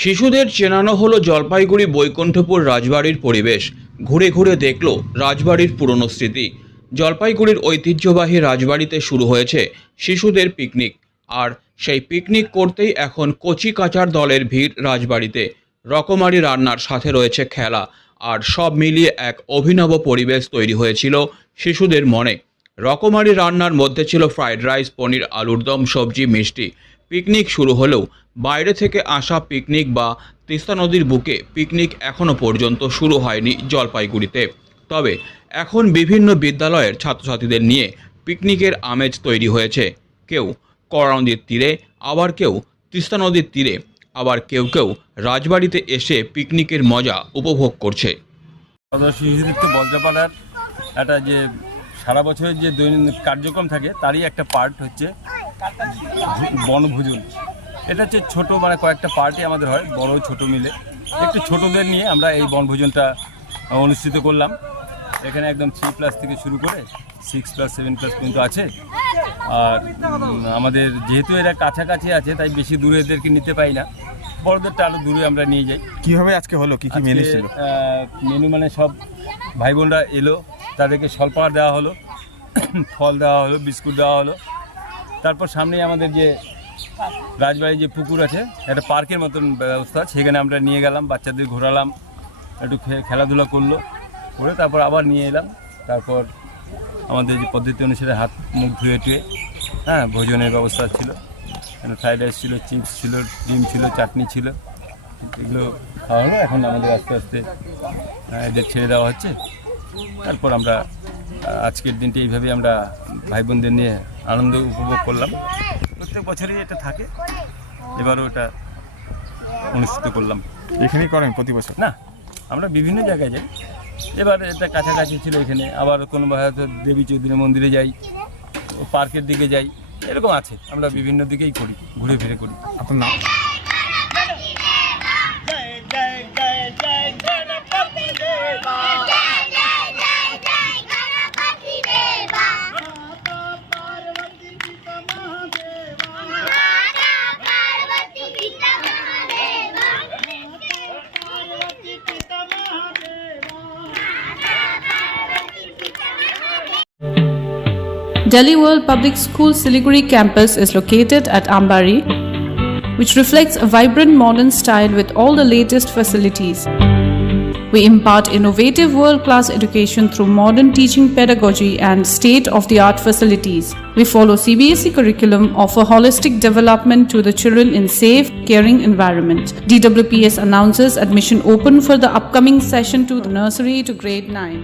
শিশুদের চেনানো হলো জলপাইগুড়ি বৈকুণ্ঠপুর রাজবাড়ির পরিবেশ। ঘুরে ঘুরে দেখলো রাজবাড়ির পুরনো স্মৃতি। জলপাইগুড়ির ঐতিহ্যবাহী রাজবাড়িতে শুরু হয়েছে শিশুদের পিকনিক। আর সেই পিকনিক করতেই এখন কচি কাচার দলের ভিড় রাজবাড়িতে। রকমারি রান্নার সাথে রয়েছে খেলা, আর সব মিলিয়ে এক অভিনব পরিবেশ তৈরি হয়েছিল শিশুদের মনে। রকমারি রান্নার মধ্যে ছিল ফ্রাইড রাইস, পনির, আলুর দম, সবজি, মিষ্টি। পিকনিক শুরু হলেও বাইরে থেকে আসা পিকনিক বা তিস্তা নদীর বুকে পিকনিক এখনও পর্যন্ত শুরু হয়নি জলপাইগুড়িতে। তবে এখন বিভিন্ন বিদ্যালয়ের ছাত্রছাত্রীদের নিয়ে পিকনিকের আমেজ তৈরি হয়েছে। কেউ কড়া নদীর তীরে, আবার কেউ তিস্তা নদীর তীরে, আবার কেউ কেউ রাজবাড়িতে এসে পিকনিকের মজা উপভোগ করছে। শিশুদের তো বজ্রপাড়ার একটা যে সারা বছরের যে দৈনন্দিন কার্যক্রম থাকে তারই একটা পার্ট হচ্ছে বনভোজন। এটা হচ্ছে ছোটো, মানে কয়েকটা পার্টি আমাদের হয়, বড় ছোট মিলে। একটু ছোটদের নিয়ে আমরা এই বনভোজনটা অনুষ্ঠিত করলাম। এখানে একদম 3+ থেকে শুরু করে 6+, 7+ পর্যন্ত আছে। আর আমাদের যেহেতু এরা কাছাকাছি আছে তাই বেশি দূরে এদেরকে নিতে পাই না, বড়দেরটা আরও দূরে আমরা নিয়ে যাই। কীভাবে আজকে হলো, কী কী মেনু ছিল? মেনু মানে সব ভাই বোনরা এলো, তাদেরকে স্বল্পাহার দেওয়া হলো, ফল দেওয়া হলো, বিস্কুট দেওয়া হলো। তারপর সামনেই আমাদের যে রাজবাড়ির যে পুকুর আছে, একটা পার্কের মতন ব্যবস্থা, সেখানে আমরা নিয়ে গেলাম, বাচ্চাদের ঘোরালাম, একটু খেলাধুলা করলো, করে তারপর আবার নিয়ে এলাম। তারপর আমাদের যে পদ্ধতি অনুসারে হাত মুখ ধুয়ে টুয়ে ভোজনের ব্যবস্থা ছিল। ফ্রাইড রাইস ছিল, চিপস ছিল, ডিম ছিল, চাটনি ছিল, এগুলো খাওয়া হলো। এখন আমাদের আস্তে আস্তে এদের ছেড়ে দেওয়া হচ্ছে। তারপর আমরা আজকের দিনটি এইভাবেই আমরা ভাই বোনদের নিয়ে আনন্দ উপভোগ করলাম। প্রত্যেক বছরই এটা থাকে, এবারও এটা অনুষ্ঠিত করলাম। এখানেই করেন প্রতি বছর? না, আমরা বিভিন্ন জায়গায় যাই। এবার এটা কাছাকাছি ছিল এখানে, আবার কোনো হয়তো দেবী চৌধুরী মন্দিরে যাই, পার্কের দিকে যাই, এরকম আছে। আমরা বিভিন্ন দিকেই করি, ঘুরে ফিরে করি। আপনার নাম? Delhi World Public School Siliguri campus is located at Ambari, which reflects a vibrant modern style with all the latest facilities. We impart innovative world-class education through modern teaching pedagogy and state-of-the-art facilities. We follow CBSE curriculum, offer holistic development to the children in safe, caring environment. DWPS announces admission open for the upcoming session to the nursery to grade 9.